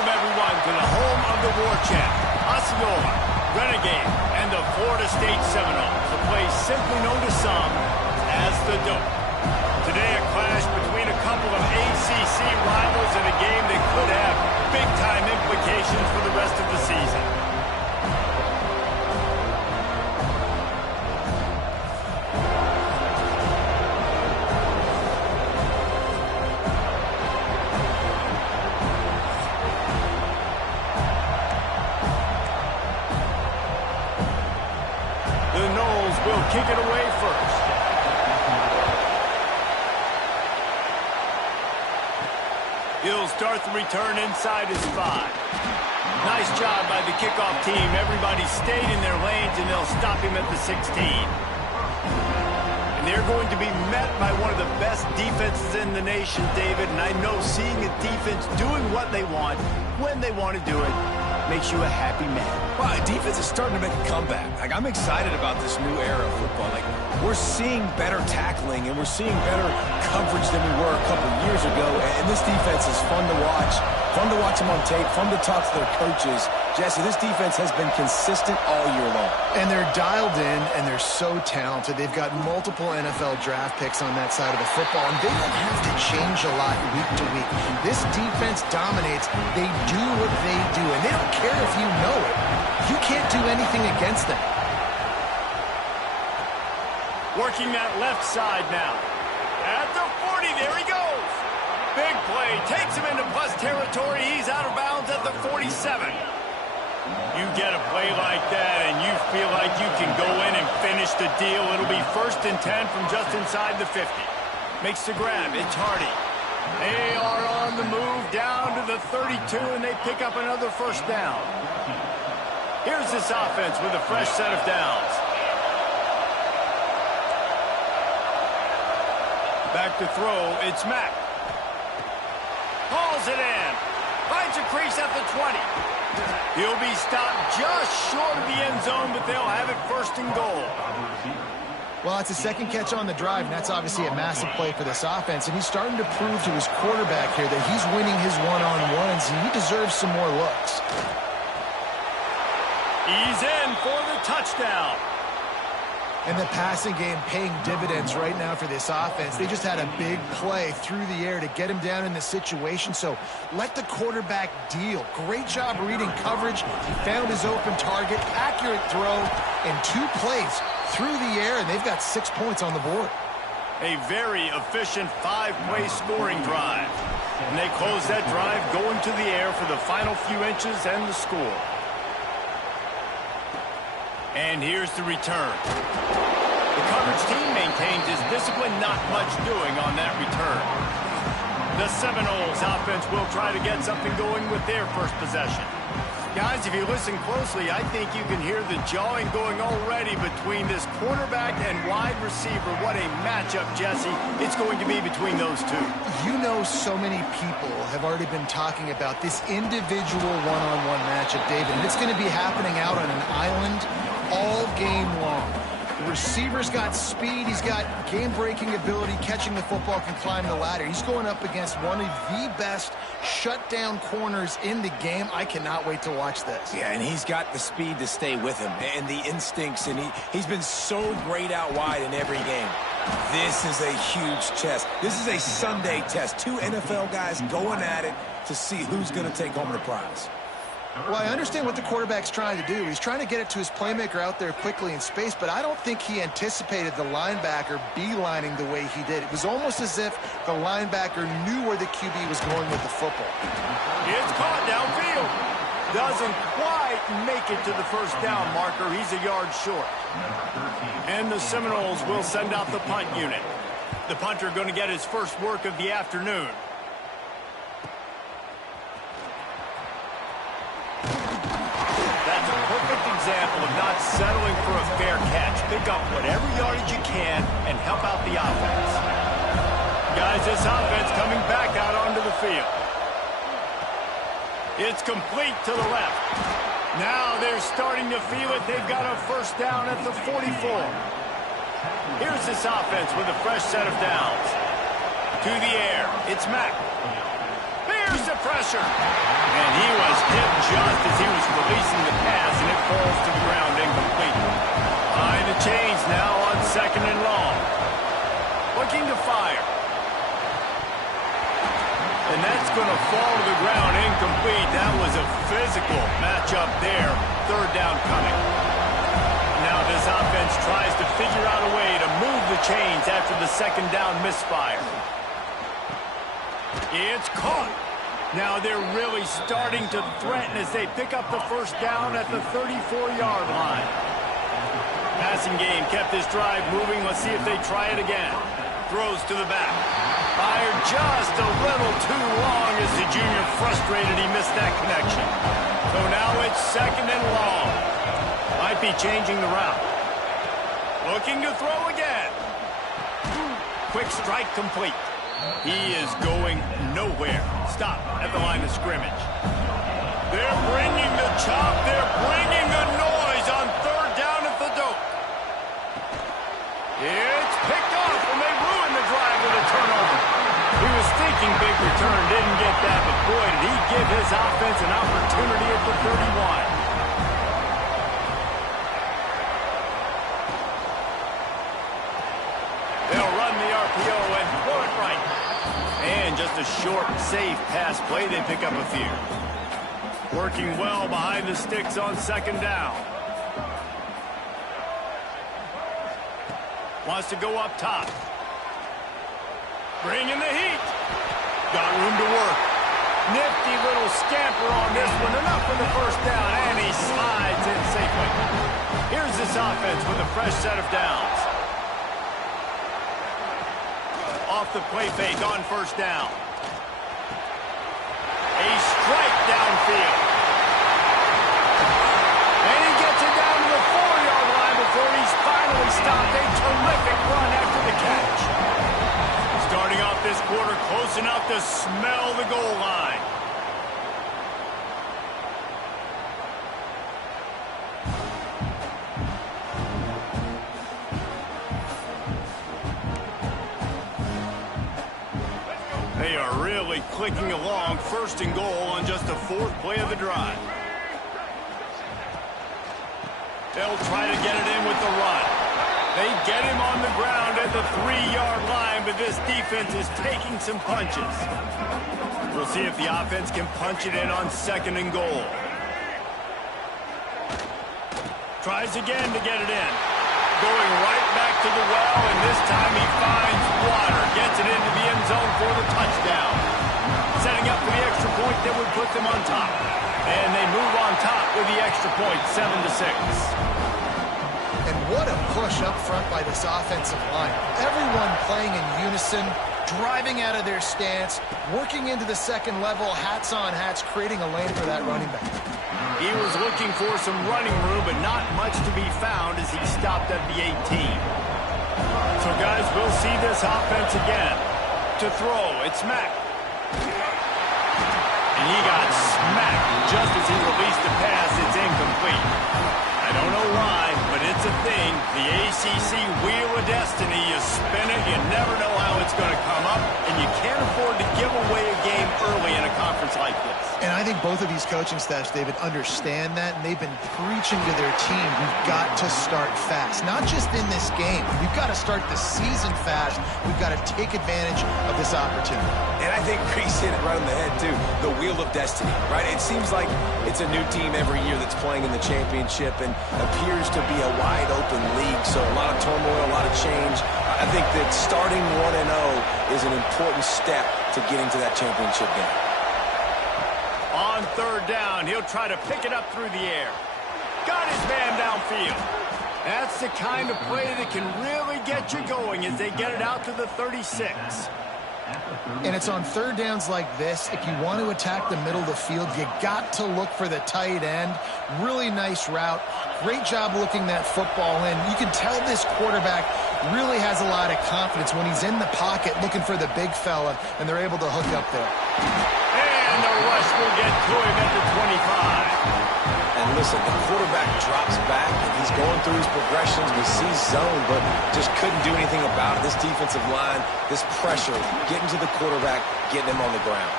Welcome, everyone, to the home of the war chant, Osceola, Renegade, and the Florida State Seminoles, a place simply known to some as the Dope. Today, a clash between a couple of ACC rivals in a game that could have big-time implications for the rest of the season. The Noles will kick it away first. He'll start the return inside his 5. Nice job by the kickoff team. Everybody stayed in their lanes, and they'll stop him at the 16. And they're going to be met by one of the best defenses in the nation, David. And I know seeing a defense doing what they want, when they want to do it, makes you a happy man. Well, defense is starting to make a comeback. Like, I'm excited about this new era of football. Like, we're seeing better tackling and we're seeing better coverage than we were a couple years ago. And this defense is fun to watch. Fun to watch them on tape. Fun to talk to their coaches. Jesse, this defense has been consistent all year long. And they're dialed in, and they're so talented. They've got multiple NFL draft picks on that side of the football, and they don't have to change a lot week to week. This defense dominates. They do what they do, and they don't care if you know it. You can't do anything against them. Working that left side now. At the 40, there he goes. Big play, takes him into plus territory. He's out of bounds at the 47. You get a play like that and you feel like you can go in and finish the deal. It'll be 1st and 10 from just inside the 50. Makes the grab, it's Hardy. They are on the move down to the 32, and they pick up another 1st down. Here's this offense with a fresh set of downs. Back to throw, it's Mack. Hauls it in. Finds a crease at the 20. He'll be stopped just short of the end zone, but they'll have it 1st and goal. Well, it's a second catch on the drive, and that's obviously a massive play for this offense. And he's starting to prove to his quarterback here that he's winning his one-on-ones, and he deserves some more looks. He's in for the touchdown. And the passing game paying dividends right now for this offense. They just had a big play through the air to get him down in the situation. So let the quarterback deal. Great job reading coverage. He found his open target. Accurate throw in 2 plays through the air, and they've got 6 points on the board. A very efficient 5-play scoring drive. And they close that drive going to the air for the final few inches and the score. And here's the return. The coverage team maintains his discipline, not much doing on that return. The Seminoles offense will try to get something going with their first possession. Guys, if you listen closely, I think you can hear the jawing going already between this quarterback and wide receiver. What a matchup, Jesse, it's going to be between those two. You know, so many people have already been talking about this individual one-on-one matchup, David, and it's going to be happening out on an island all game long. The receiver's got speed. He's got game-breaking ability. Catching the football, can climb the ladder. He's going up against one of the best shutdown corners in the game. I cannot wait to watch this. Yeah, and he's got the speed to stay with him and the instincts, and he's been so great out wide in every game. This is a huge test. This is a Sunday test. 2 NFL guys going at it to see who's going to take home the prize. Well, I understand what the quarterback's trying to do. He's trying to get it to his playmaker out there quickly in space, but I don't think he anticipated the linebacker beelining the way he did. It was almost as if the linebacker knew where the QB was going with the football. It's caught downfield. Doesn't quite make it to the 1st down marker. He's a yard short. And the Seminoles will send out the punt unit. The punter going to get his first work of the afternoon. Example of not settling for a fair catch. Pick up whatever yardage you can and help out the offense. Guys, this offense coming back out onto the field. It's complete to the left. Now they're starting to feel it. They've got a 1st down at the 44. Here's this offense with a fresh set of downs. To the air, it's Mack. Here's the pressure. And he was hit just as he was releasing the pass, and it falls to the ground incomplete. Behind the chains now on 2nd and long. Looking to fire. And that's going to fall to the ground incomplete. That was a physical matchup there. 3rd down coming. Now this offense tries to figure out a way to move the chains after the 2nd down misfire. It's caught. Now they're really starting to threaten as they pick up the 1st down at the 34-yard line. Passing game kept this drive moving. Let's see if they try it again. Throws to the back. Fired just a little too long as the junior frustrated he missed that connection. So now it's 2nd and long. Might be changing the route. Looking to throw again. Quick strike complete. He is going nowhere. Stop at the line of scrimmage. They're bringing the chop. They're bringing the noise on 3rd down at the dope. It's picked off, and they ruined the drive with a turnover. He was thinking big return, didn't get that, but boy, did he give his offense an opportunity at the 31. They'll run the RPO and throw it right. And just a short, safe pass play, they pick up a few. Working well behind the sticks on 2nd down. Wants to go up top. Bringing the heat. Got room to work. Nifty little scamper on this one. Enough for the 1st down, and he slides in safely. Here's this offense with a fresh set of downs. Off the play fake on 1st down. A strike downfield. And he gets it down to the 4-yard line before he's finally stopped. A terrific run after the catch. Starting off this quarter close enough to smell the goal line. They are really clicking along. 1st and goal on just the 4th play of the drive. They'll try to get it in with the run. They get him on the ground at the 3-yard line, but this defense is taking some punches. We'll see if the offense can punch it in on 2nd and goal. Tries again to get it in. Going right back to the well, and this time he finds water. Gets it into the end zone for the touchdown. Setting up for the extra point that would put them on top. And they move on top with the extra point, 7-6. And what a push up front by this offensive line. Everyone playing in unison, driving out of their stance, working into the 2nd level, hats on hats, creating a lane for that running back. He was looking for some running room, but not much to be found as he stopped at the 18. So, guys, we'll see this offense again. To throw, it's Mack. And he got smacked just as he released the pass. It's incomplete. I don't know why, but it's a thing. The ACC Wheel of Destiny, you spin it, you never know how it's going to come up, and you can't afford to give away a game early in a conference like this. And I think both of these coaching staffs, David, understand that, and they've been preaching to their team, we've got to start fast. Not just in this game. We've got to start the season fast. We've got to take advantage of this opportunity. And I think Reese hit it right on the head, too. The Wheel of Destiny, right? It seems like it's a new team every year that's playing in the championship and appears to be a wide-open league, so a lot of turmoil, a lot of change. I think that starting 1-0 is an important step to getting to that championship game. On 3rd down, he'll try to pick it up through the air. Got his man downfield. That's the kind of play that can really get you going as they get it out to the 36. And it's on 3rd downs like this. If you want to attack the middle of the field, you got to look for the tight end. Really nice route. Great job looking that football in. You can tell this quarterback really has a lot of confidence when he's in the pocket looking for the big fella, and they're able to hook up there. And the rush will get to him at the 25. And listen, the quarterback drops back, and he's going through his progressions. We see zone, but just couldn't do anything about it. This defensive line, this pressure, getting to the quarterback, getting him on the ground.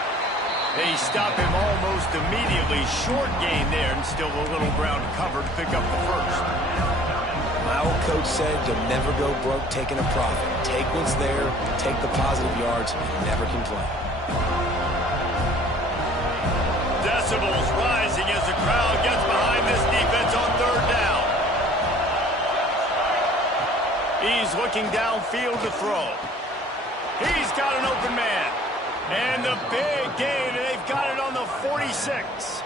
They stop him almost immediately. Short gain there, and still a little ground covered to pick up the first. My old coach said you'll never go broke taking a profit. Take what's there, take the positive yards, and never complain. Decibels rising as the crowd gets behind this defense on third down. He's looking downfield to throw. He's got an open man. And the big gain, and they've got it on the 46.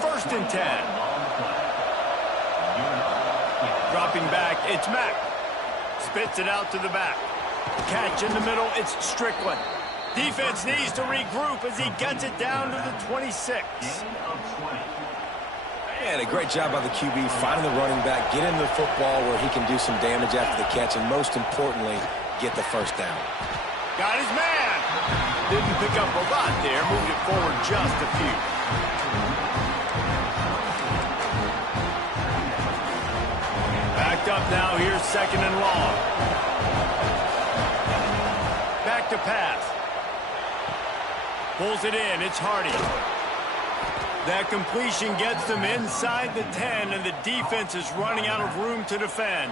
First and 10. Dropping back, it's Mack. Spits it out to the back. Catch in the middle, it's Strickland. Defense needs to regroup as he gets it down to the 26. And a great job by the QB finding the running back, get him the football where he can do some damage after the catch, and most importantly, get the first down. Got his man. Didn't pick up a lot there, moved it forward just a few. Backed up now, here's second and long. Back to pass. Pulls it in, it's Hardy. That completion gets them inside the 10, and the defense is running out of room to defend.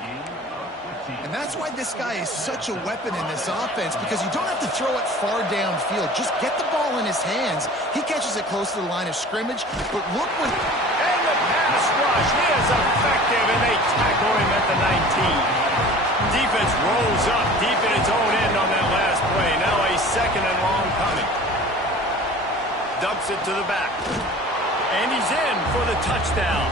And that's why this guy is such a weapon in this offense, because you don't have to throw it far downfield. Just get the ball in his hands. He catches it close to the line of scrimmage, but look what... And the pass rush is effective, and they tackle him at the 19. Defense rolls up deep in its own end on that last play. Now a second and long coming. Dumps it to the back. And he's in for the touchdown.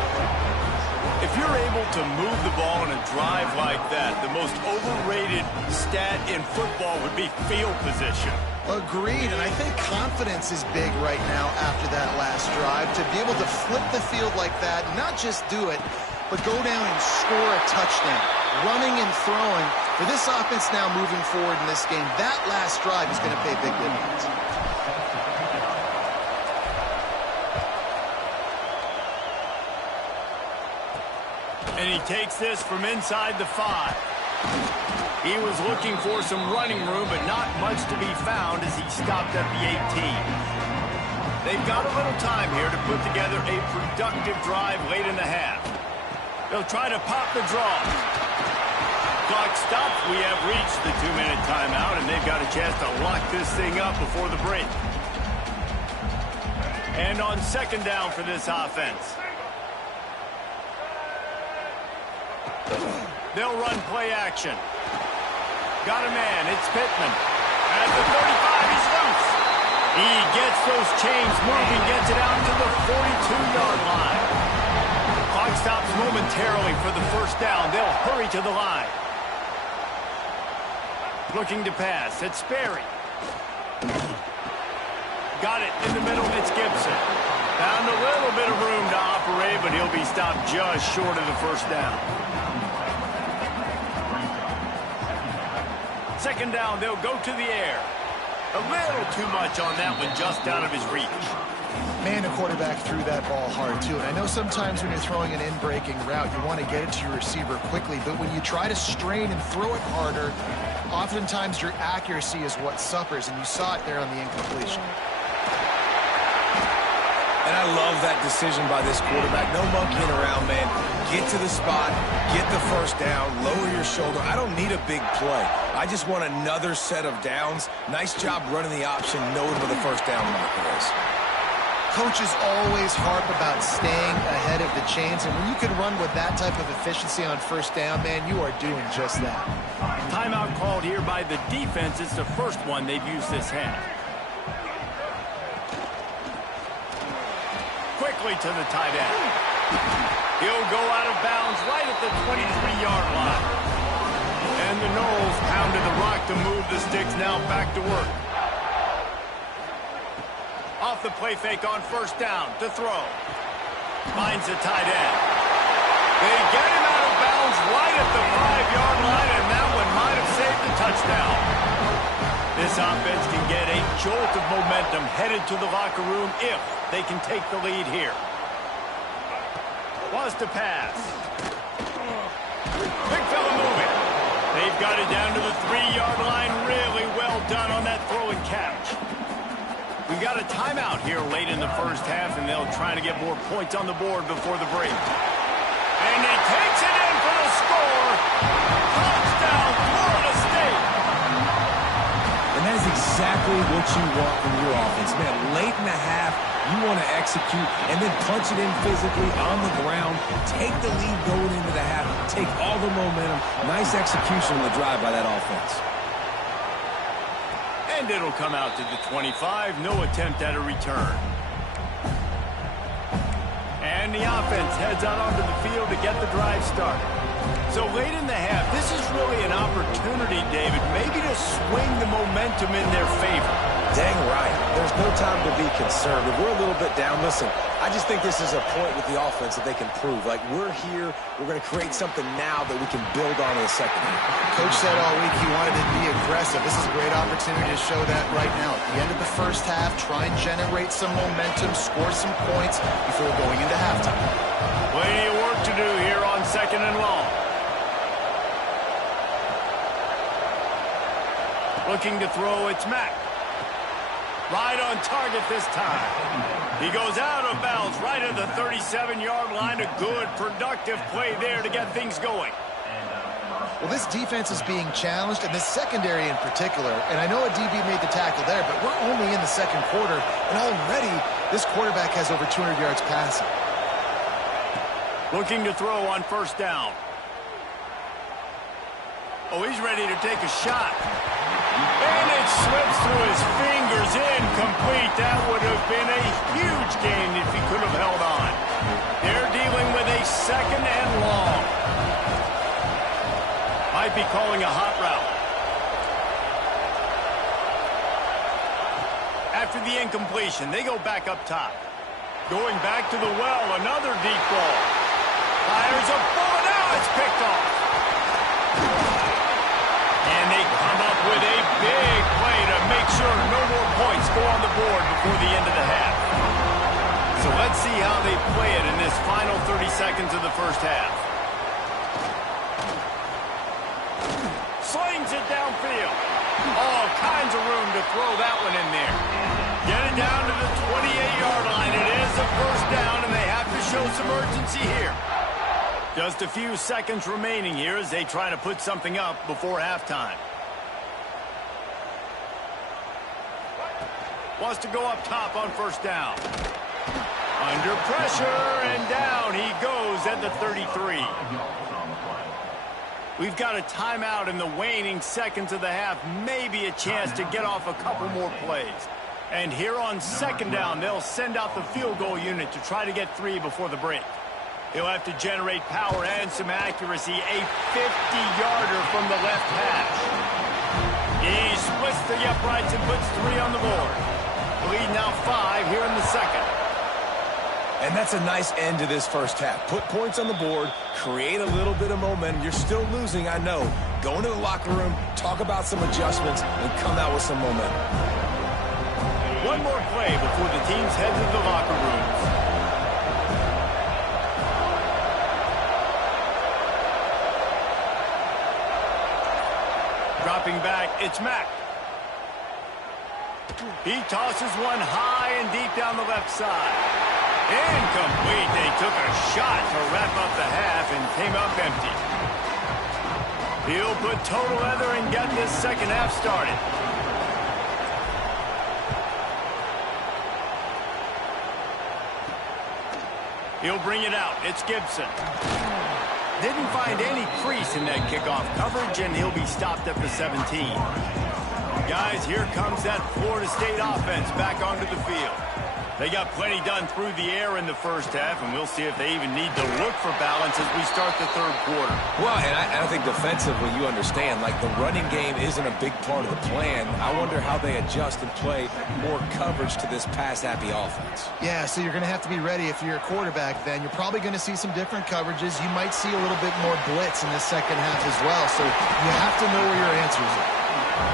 If you're able to move the ball in a drive like that, the most overrated stat in football would be field position. Agreed, and I think confidence is big right now after that last drive. To be able to flip the field like that, not just do it, but go down and score a touchdown. Running and throwing. For this offense now moving forward in this game, that last drive is going to pay big dividends. And he takes this from inside the 5. He was looking for some running room, but not much to be found as he stopped at the 18. They've got a little time here to put together a productive drive late in the half. They'll try to pop the draw. Clock stops. We have reached the 2-minute timeout, and they've got a chance to lock this thing up before the break. And on second down for this offense. They'll run play action. Got a man, it's Pittman. At the 35, he's loose. He gets those chains moving, gets it out to the 42-yard line. Clock stops momentarily for the first down. They'll hurry to the line. Looking to pass, it's Sperry. Got it in the middle, it's Gibson. Found a little bit of room to operate, but he'll be stopped just short of the first down. Second down, they'll go to the air. A little too much on that one, just out of his reach. Man, the quarterback threw that ball hard, too. And I know sometimes when you're throwing an in-breaking route, you want to get it to your receiver quickly. But when you try to strain and throw it harder, oftentimes your accuracy is what suffers. And you saw it there on the incompletion. And I love that decision by this quarterback. No monkeying around, man. Get to the spot, get the first down, lower your shoulder. I don't need a big play. I just want another set of downs. Nice job running the option, knowing where the first down marker is. Coaches always harp about staying ahead of the chains, and when you can run with that type of efficiency on first down, man, you are doing just that. Timeout called here by the defense. It's the first one they've used this half. Quickly to the tight end. He'll go out of bounds right at the 23-yard line. And the Knowles pounded the rock to move the sticks, now back to work. Off the play fake on first down to throw. Finds the tight end. They get him out of bounds right at the 5-yard line, and that one might have saved the touchdown. This offense can get a jolt of momentum headed to the locker room if they can take the lead here. Wants to pass. Big fella moving. They've got it down to the 3-yard line. Really well done on that throw and catch. We've got a timeout here late in the first half, and they'll try to get more points on the board before the break. And he takes it in for the score. Touchdown, Florida State. And that is exactly what you want from your offense. Man, late in the half, you want to execute and then punch it in physically on the ground. Take the lead going into the half. Take all the momentum. Nice execution on the drive by that offense. And it'll come out to the 25. No attempt at a return. And the offense heads out onto the field to get the drive started. So late in the half, this is really an opportunity, David, maybe to swing the momentum in their favor. Dang right. There's no time to be concerned. If we're a little bit down, listen, I just think this is a point with the offense that they can prove. Like, we're here, we're going to create something now that we can build on in the second half. Coach said all week he wanted to be aggressive. This is a great opportunity to show that right now. At the end of the first half, try and generate some momentum, score some points before going into halftime. Plenty of work to do here on 2nd and long. Looking to throw, it's Mack. Right on target this time. He goes out of bounds right at the 37-yard line. A good, productive play there to get things going. Well, this defense is being challenged, and this secondary in particular. And I know a DB made the tackle there, but we're only in the second quarter, and already this quarterback has over 200 yards passing. Looking to throw on first down. Oh, he's ready to take a shot. And it slips through his fingers, incomplete. That would have been a huge gain if he could have held on. They're dealing with a 2nd and long. Might be calling a hot route. After the incompletion, they go back up top. Going back to the well, another deep ball. Fires a bullet, now it's picked off. And they come up with a big play to make sure no more points go on the board before the end of the half. So let's see how they play it in this final 30 seconds of the first half. Slings it downfield. All kinds of room to throw that one in there. Get it down to the 28-yard line. It is a first down, and they have to show some urgency here. Just a few seconds remaining here as they try to put something up before halftime. Wants to go up top on first down. Under pressure, and down he goes at the 33. We've got a timeout in the waning seconds of the half. Maybe a chance to get off a couple more plays. And here on second down, they'll send out the field goal unit to try to get 3 before the break. He'll have to generate power and some accuracy. A 50-yarder from the left hash. He splits the uprights and puts 3 on the board. Lead now 5 here in the second. And that's a nice end to this first half. Put points on the board, create a little bit of momentum. You're still losing, I know. Go into the locker room, talk about some adjustments, and come out with some momentum. One more play before the teams head to the locker rooms. Dropping back, it's Mack. He tosses one high and deep down the left side. Incomplete. They took a shot to wrap up the half and came up empty. He'll put total leather and get this second half started. He'll bring it out. It's Gibson. Didn't find any crease in that kickoff coverage, and he'll be stopped at the 17. Guys, here comes that Florida State offense back onto the field. They got plenty done through the air in the first half, and we'll see if they even need to look for balance as we start the third quarter. Well, and I think defensively, you understand, like the running game isn't a big part of the plan. I wonder how they adjust and play more coverage to this pass-happy offense. Yeah, so you're going to have to be ready if you're a quarterback then. You're probably going to see some different coverages. You might see a little bit more blitz in the second half as well, so you have to know where your answers are.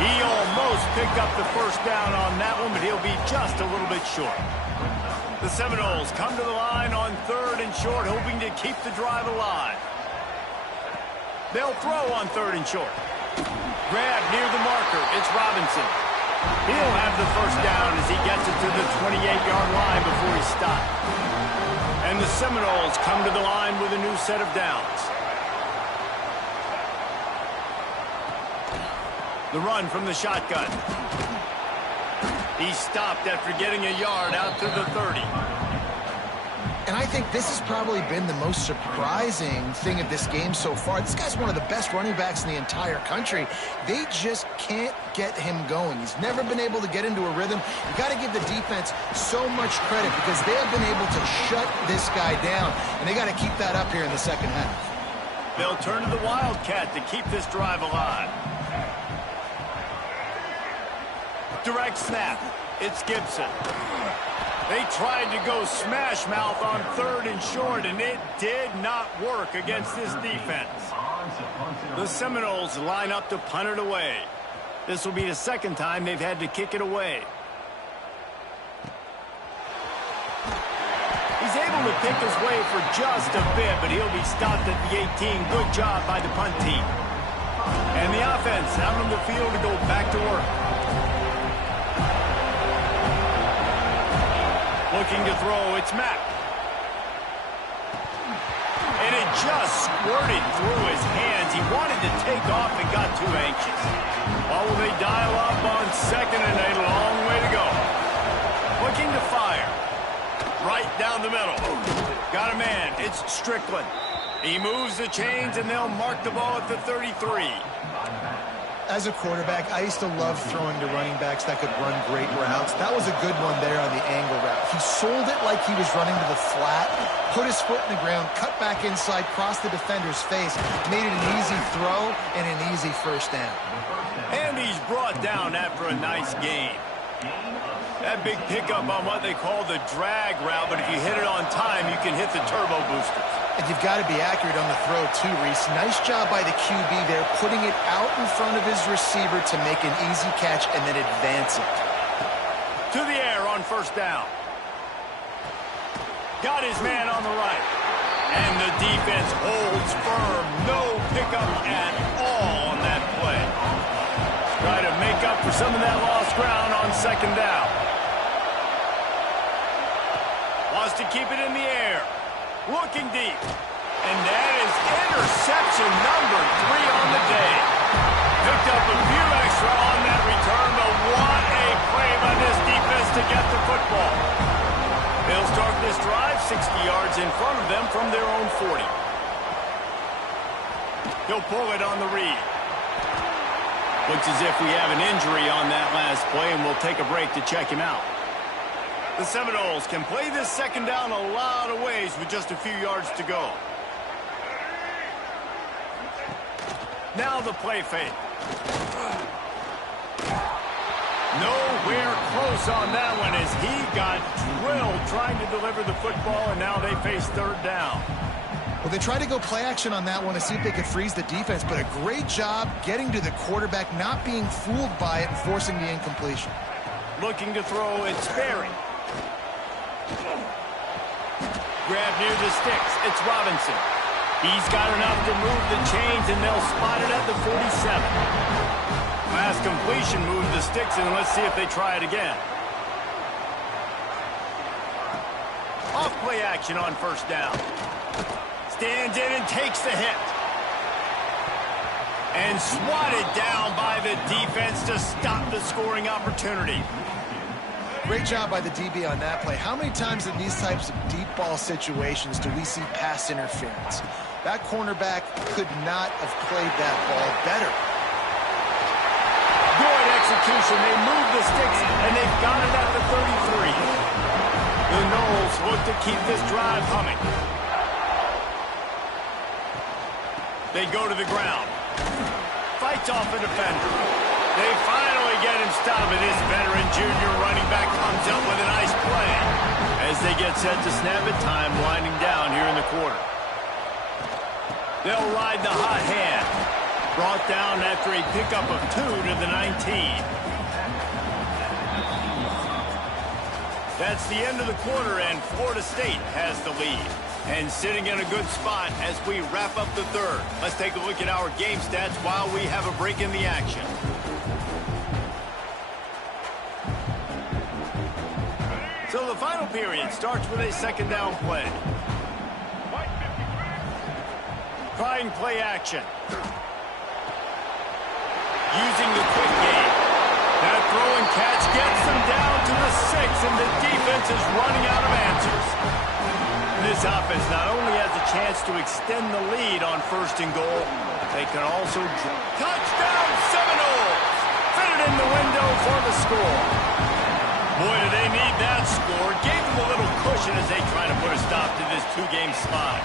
He almost picked up the first down on that one, but he'll be just a little bit short. The Seminoles come to the line on 3rd and short, hoping to keep the drive alive. They'll throw on 3rd and short. Grab near the marker. It's Robinson. He'll have the first down as he gets it to the 28-yard line before he stopped. And the Seminoles come to the line with a new set of downs. The run from the shotgun. He stopped after getting a yard out to the 30. And I think this has probably been the most surprising thing of this game so far. This guy's one of the best running backs in the entire country. They just can't get him going. He's never been able to get into a rhythm. You got to give the defense so much credit because they have been able to shut this guy down, and they got to keep that up here in the second half. They'll turn to the Wildcat to keep this drive alive. Direct snap. It's Gibson. They tried to go smash mouth on 3rd and short, and it did not work against this defense. The Seminoles line up to punt it away. This will be the second time they've had to kick it away. He's able to pick his way for just a bit, but he'll be stopped at the 18. Good job by the punt team. And the offense out on the field to go back to work. Looking to throw, it's Mack. And it just squirted through his hands. He wanted to take off and got too anxious. Well, will they dial up on 2nd and a long way to go? Looking to fire. Right down the middle. Got a man. It's Strickland. He moves the chains, and they'll mark the ball at the 33. As a quarterback, I used to love throwing to running backs that could run great routes. That was a good one there on the angle route. He sold it like he was running to the flat, put his foot in the ground, cut back inside, crossed the defender's face, made it an easy throw and an easy first down. And he's brought down after a nice gain. That big pickup on what they call the drag route, but if you hit it on time, you can hit the turbo boosters. And you've got to be accurate on the throw, too, Reese. Nice job by the QB there, putting it out in front of his receiver to make an easy catch and then advance it. To the air on first down. Got his man on the right. And the defense holds firm. No pickup at all on that play. Try to make up for some of that lost ground on second down. Wants to keep it in the air. Looking deep. And that is interception number 3 on the day. Picked up a few extra on that return, but what a play by this defense to get the football. They'll start this drive 60 yards in front of them from their own 40. He'll pull it on the read. Looks as if we have an injury on that last play, and we'll take a break to check him out. The Seminoles can play this second down a lot of ways with just a few yards to go. Now the play fake. Nowhere close on that one as he got drilled trying to deliver the football, and now they face 3rd down. Well, they tried to go play action on that one to see if they could freeze the defense, but a great job getting to the quarterback, not being fooled by it and forcing the incompletion. Looking to throw, it's Berry. Grab near the sticks, it's Robinson. He's got enough to move the chains, and they'll spot it at the 47. Last completion moved the sticks, and let's see if they try it again. Off play action on first down. Stands in and takes the hit. And swatted down by the defense to stop the scoring opportunity. Great job by the DB on that play. How many times in these types of deep ball situations do we see pass interference? That cornerback could not have played that ball better. Good execution. They move the sticks, and they've got it at the 33. The Noles look to keep this drive humming. They go to the ground. Fights off the defender. They finally get him stopped, and this veteran junior running back comes up with a nice play. As they get set to snap it, time winding down here in the quarter. They'll ride the hot hand. Brought down after a pickup of 2 to the 19. That's the end of the quarter, and Florida State has the lead. And sitting in a good spot as we wrap up the 3rd. Let's take a look at our game stats while we have a break in the action. So the final period starts with a second down play. Trying play action. Using the quick game. That throw and catch gets them down to the 6, and the defense is running out of answers. This offense not only has a chance to extend the lead on 1st and goal, they can also touchdown Seminoles! Fit it in the window for the score. Boy, do they need that score. Gave them a little cushion as they try to put a stop to this 2-game slide.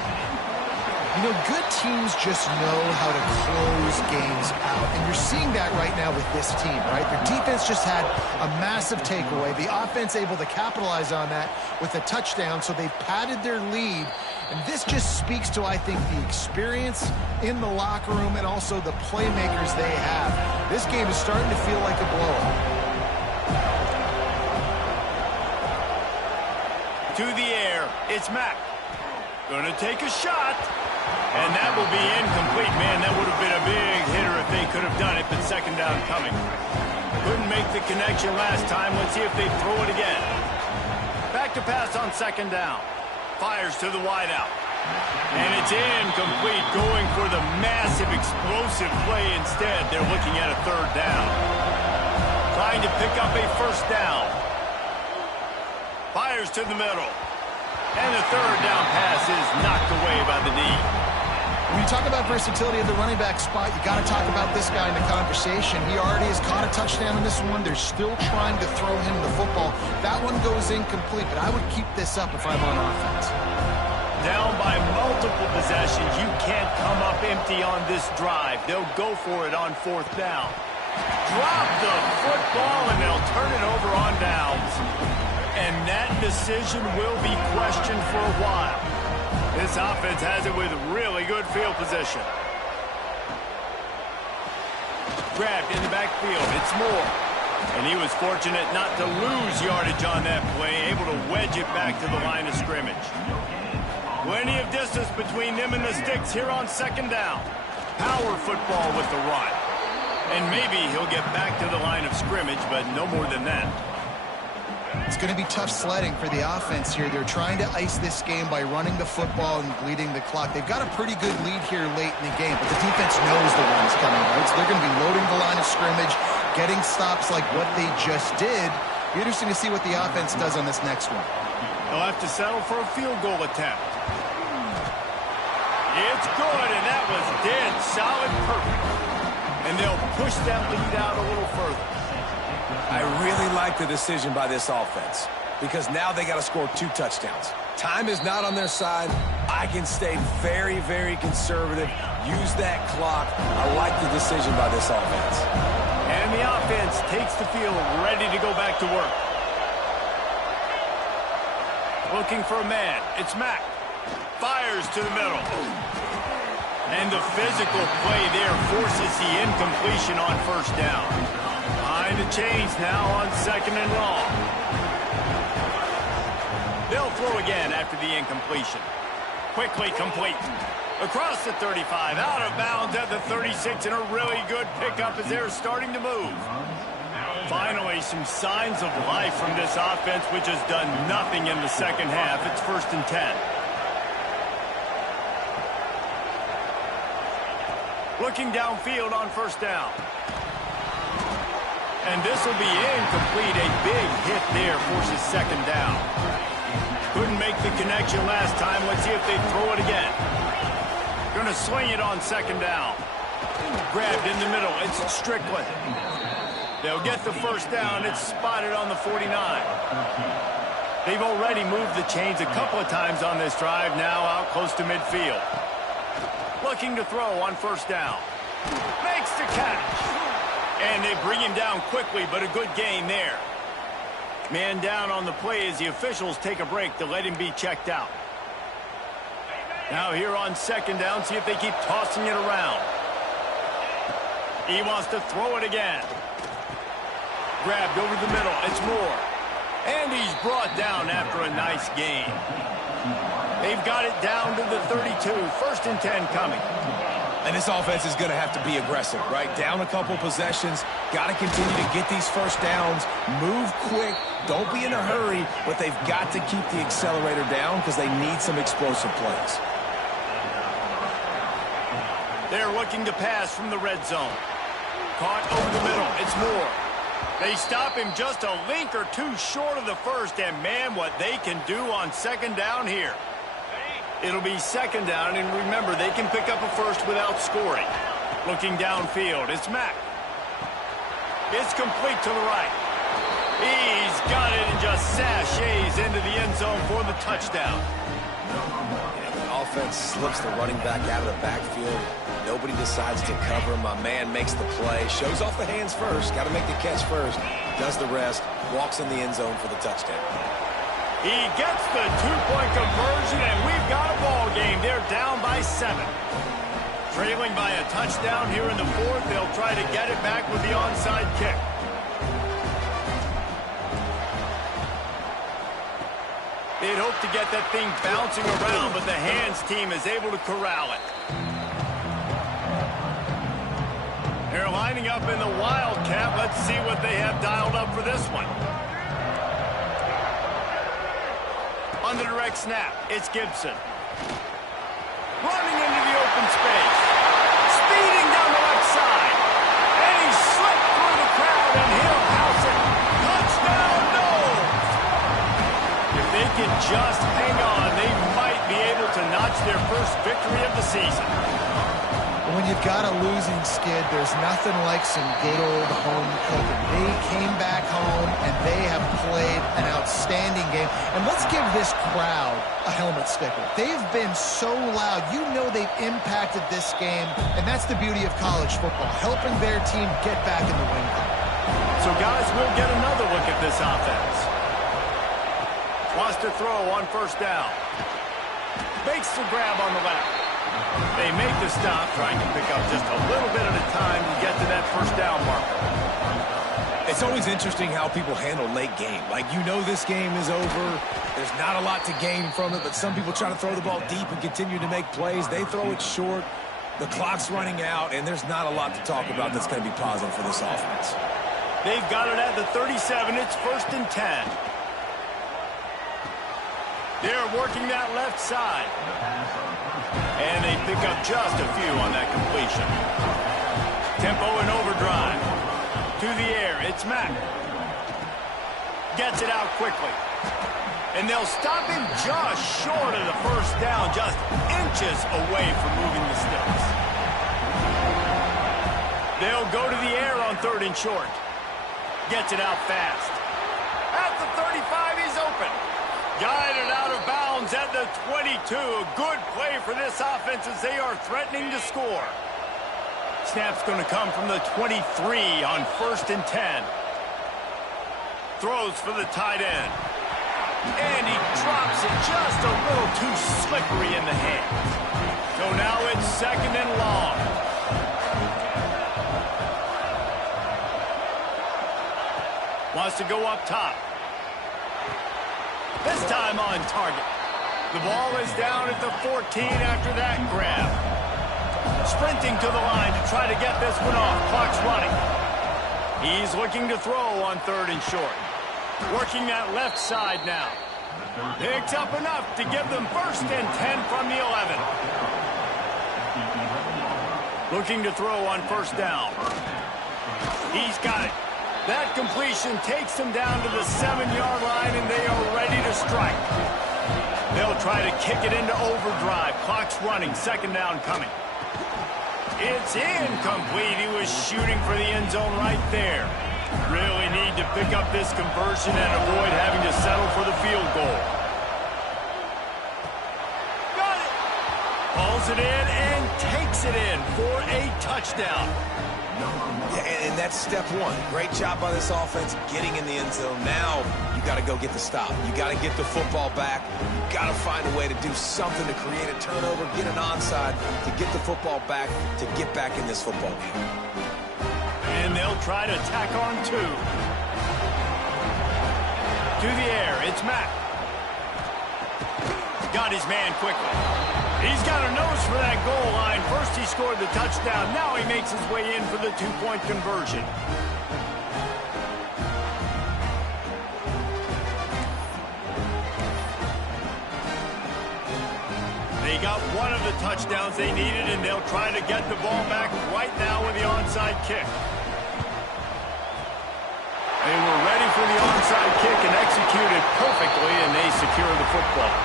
You know, good teams just know how to close games out, and you're seeing that right now with this team, right? Their defense just had a massive takeaway. The offense able to capitalize on that with a touchdown, so they've padded their lead, and this just speaks to, I think, the experience in the locker room and also the playmakers they have. This game is starting to feel like a blowout. To the air, it's Mack. Gonna take a shot. And that will be incomplete. Man, that would have been a big hitter if they could have done it, but second down coming. Couldn't make the connection last time. Let's see if they throw it again. Back to pass on second down. Fires to the wideout. And it's incomplete, going for the massive explosive play instead. They're looking at a third down. Trying to pick up a first down. Fires to the middle. And the third down pass is knocked away by the knee. When you talk about versatility at the running back spot, you got to talk about this guy in the conversation. He already has caught a touchdown in this one. They're still trying to throw him the football. That one goes incomplete, but I would keep this up if I'm on offense. Down by multiple possessions. You can't come up empty on this drive. They'll go for it on 4th down. Drop the football, and they'll turn it over on downs. And that decision will be questioned for a while. This offense has it with really good field position. Grabbed in the backfield. It's Moore. And he was fortunate not to lose yardage on that play, able to wedge it back to the line of scrimmage. Plenty of distance between them and the sticks here on second down. Power football with the run. And maybe he'll get back to the line of scrimmage, but no more than that. It's going to be tough sledding for the offense here. They're trying to ice this game by running the football and bleeding the clock. They've got a pretty good lead here late in the game, but the defense knows the run's coming, right? So they're going to be loading the line of scrimmage, getting stops like what they just did. Be interesting to see what the offense does on this next one. They'll have to settle for a field goal attempt. It's good, and that was dead solid, perfect. And they'll push that lead out a little further. I really like the decision by this offense because now they got to score 2 touchdowns. Time is not on their side. I can stay very, very conservative, use that clock. I like the decision by this offense. And the offense takes the field ready to go back to work. Looking for a man. It's Mack. Fires to the middle. And the physical play there forces the incompletion on first down. Behind the chains now on second and long. They'll throw again after the incompletion. Quickly complete. Across the 35, out of bounds at the 36, and a really good pickup as they're starting to move. Finally, some signs of life from this offense, which has done nothing in the second half. It's 1st and 10. Looking downfield on first down. And this will be incomplete. A big hit there forces second down. Couldn't make the connection last time. Let's see if they throw it again. Gonna swing it on second down. Grabbed in the middle. It's Strickland. They'll get the first down. It's spotted on the 49. They've already moved the chains a couple of times on this drive, now out close to midfield. Looking to throw on first down. Makes the catch. And they bring him down quickly, but a good gain there. Man down on the play as the officials take a break to let him be checked out. Now here on second down, see if they keep tossing it around. He wants to throw it again. Grabbed over the middle. It's Moore. And he's brought down after a nice gain. They've got it down to the 32. 1st and 10 coming. And this offense is going to have to be aggressive, right? Down a couple possessions, got to continue to get these first downs, move quick, don't be in a hurry, but they've got to keep the accelerator down because they need some explosive plays. They're looking to pass from the red zone. Caught over the middle. It's Moore. They stop him just a link or two short of the first, and man, what they can do on second down here. It'll be second down, and remember, they can pick up a first without scoring. Looking downfield, it's Mack. It's complete to the right. He's got it and just sashays into the end zone for the touchdown. Yeah, the offense slips the running back out of the backfield. Nobody decides to cover him. My man makes the play. Shows off the hands first. Got to make the catch first. Does the rest. Walks in the end zone for the touchdown. He gets the two-point conversion, and we've got a ball game. They're down by 7. Trailing by a touchdown here in the fourth. They'll try to get it back with the onside kick. They'd hope to get that thing bouncing around, but the hands team is able to corral it. They're lining up in the Wildcat. Let's see what they have dialed up for this one. On the direct snap, it's Gibson. Running into the open space. Speeding down the left side. And he slipped through the crowd, and he'll house it. Touchdown, no! If they can just hang on, they might be able to notch their first victory of the season. When you've got a losing skid, there's nothing like some good old home cooking. They came back home, and they have played an outstanding game. And let's give this crowd a helmet sticker. They've been so loud. You know they've impacted this game, and that's the beauty of college football, helping their team get back in the win column. So, guys, we'll get another look at this offense. Wants to throw on first down. Makes the grab on the left. They make the stop, trying to pick up just a little bit at a time to get to that first down marker. It's always interesting how people handle late game. Like, you know this game is over. There's not a lot to gain from it, but some people try to throw the ball deep and continue to make plays. They throw it short. The clock's running out, and there's not a lot to talk about that's going to be positive for this offense. They've got it at the 37. It's 1st and 10. They're working that left side. And they pick up just a few on that completion. Tempo and overdrive. To the air, it's Mack. Gets it out quickly. And they'll stop him just short of the first down, just inches away from moving the sticks. They'll go to the air on 3rd and short. Gets it out fast. At the 35, he's open. Guided out of bounds at the 22. A good play for this offense as they are threatening to score. Snap's going to come from the 23 on 1st and 10. Throws for the tight end. And he drops it just a little too slippery in the hands. So now it's 2nd and long. Wants to go up top. This time on target. The ball is down at the 14 after that grab. Sprinting to the line to try to get this one off. Clock's running. He's looking to throw on 3rd and short. Working that left side now. Picks up enough to give them 1st and 10 from the 11. Looking to throw on 1st down. He's got it. That completion takes them down to the 7-yard line, and they are ready to strike. They'll try to kick it into overdrive. Clock's running. 2nd down coming. It's incomplete. He was shooting for the end zone right there. Really need to pick up this conversion and avoid having to settle for the field goal. Got it! Pulls it in and takes it in for a touchdown. Yeah, and that's step one. Great job by this offense getting in the end zone. Now you got to go get the stop. You got to get the football back. You got to find a way to do something to create a turnover, get an onside, to get the football back, to get back in this football game. And they'll try to tack on 2. To the air, it's Mack. Got his man quickly. He's got a nose for that goal line. First he scored the touchdown. Now he makes his way in for the two-point conversion. They got one of the touchdowns they needed, and they'll try to get the ball back right now with the onside kick. They were ready for the onside kick and executed perfectly, and they secure the football.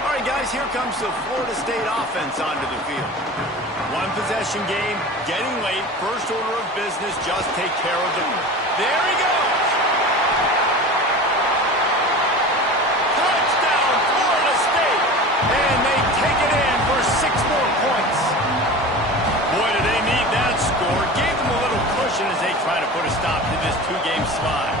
All right, guys, here comes the Florida State offense onto the field. One possession game, getting late, first order of business, just take care of them. There he goes! Touchdown, Florida State! And they take it in for 6 more points. Boy, do they need that score. Gave them a little cushion as they try to put a stop to this 2-game slide.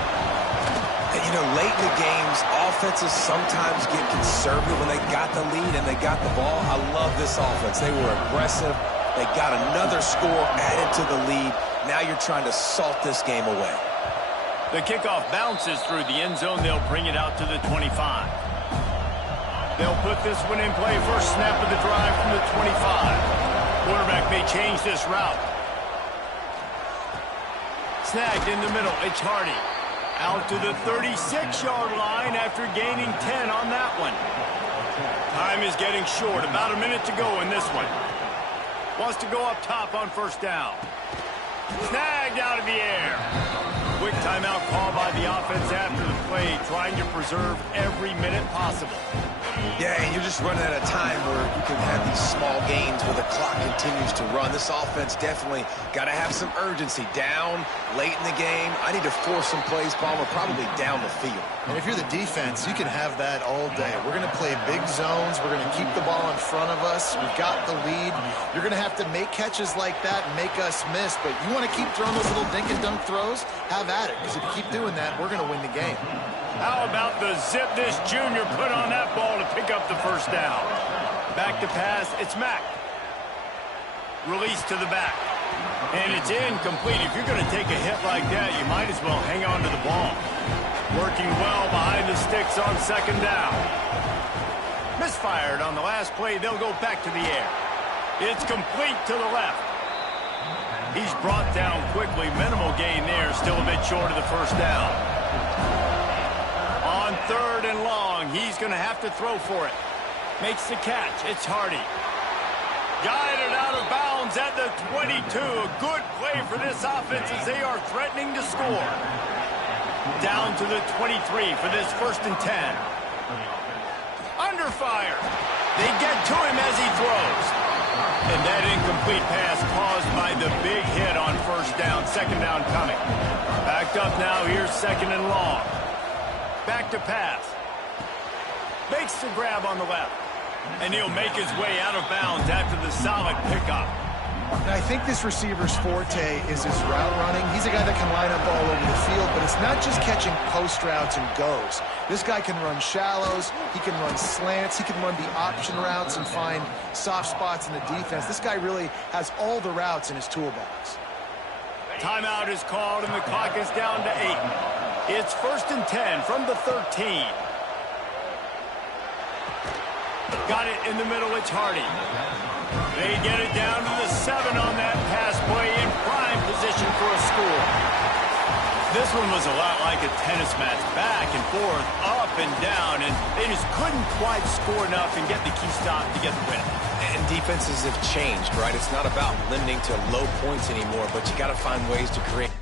And, you know, late in the games, offenses sometimes get conservative when they got the lead and they got the ball. I love this offense. They were aggressive. They got another score added to the lead. Now you're trying to salt this game away. The kickoff bounces through the end zone. They'll bring it out to the 25. They'll put this one in play. First snap of the drive from the 25. Quarterback may change this route. Snagged in the middle. It's Hardy. Out to the 36-yard line after gaining 10 on that one. Time is getting short. About a minute to go in this one. Wants to go up top on first down. Snagged out of the air. Quick timeout call by the offense after the play, trying to preserve every minute possible. Yeah, and you're just running out of time where you can have these small gains where the clock continues to run. This offense definitely got to have some urgency. Down, late in the game. I need to force some plays, Palmer, probably down the field. And if you're the defense, you can have that all day. We're going to play big zones. We're going to keep the ball in front of us. We've got the lead. You're going to have to make catches like that and make us miss. But you want to keep throwing those little dink-and-dunk throws? Have at it, because if you keep doing that, we're going to win the game. How about the zip this junior put on that ball to pick up the first down? Back to pass, it's Mack. Release to the back. And it's incomplete. If you're going to take a hit like that, you might as well hang on to the ball. Working well behind the sticks on second down. Misfired on the last play. They'll go back to the air. It's complete to the left. He's brought down quickly. Minimal gain there. Still a bit short of the first down. On third and long, he's going to have to throw for it. Makes the catch. It's Hardy. Guided out of bounds at the 22. A good play for this offense as they are threatening to score. Down to the 23 for this 1st and 10. Under fire. They get to him as he throws. And that incomplete pass caused by the big hit on first down. Second down coming. Backed up now. Here's second and long. Back to pass. Makes the grab on the left. And he'll make his way out of bounds after the solid pickup. Now, I think this receiver's forte is his route running. He's a guy that can line up all over the field, but it's not just catching post routes and goes. This guy can run shallows, he can run slants, he can run the option routes and find soft spots in the defense. This guy really has all the routes in his toolbox. Timeout is called, and the clock is down to 8. It's 1st and 10 from the 13. Got it in the middle, it's Hardy. They get it down to the 7 on that pass play, in prime position for a score. This one was a lot like a tennis match, back and forth, up and down, and they just couldn't quite score enough and get the key stop to get the win. And defenses have changed, right? It's not about limiting to low points anymore, but you got to find ways to create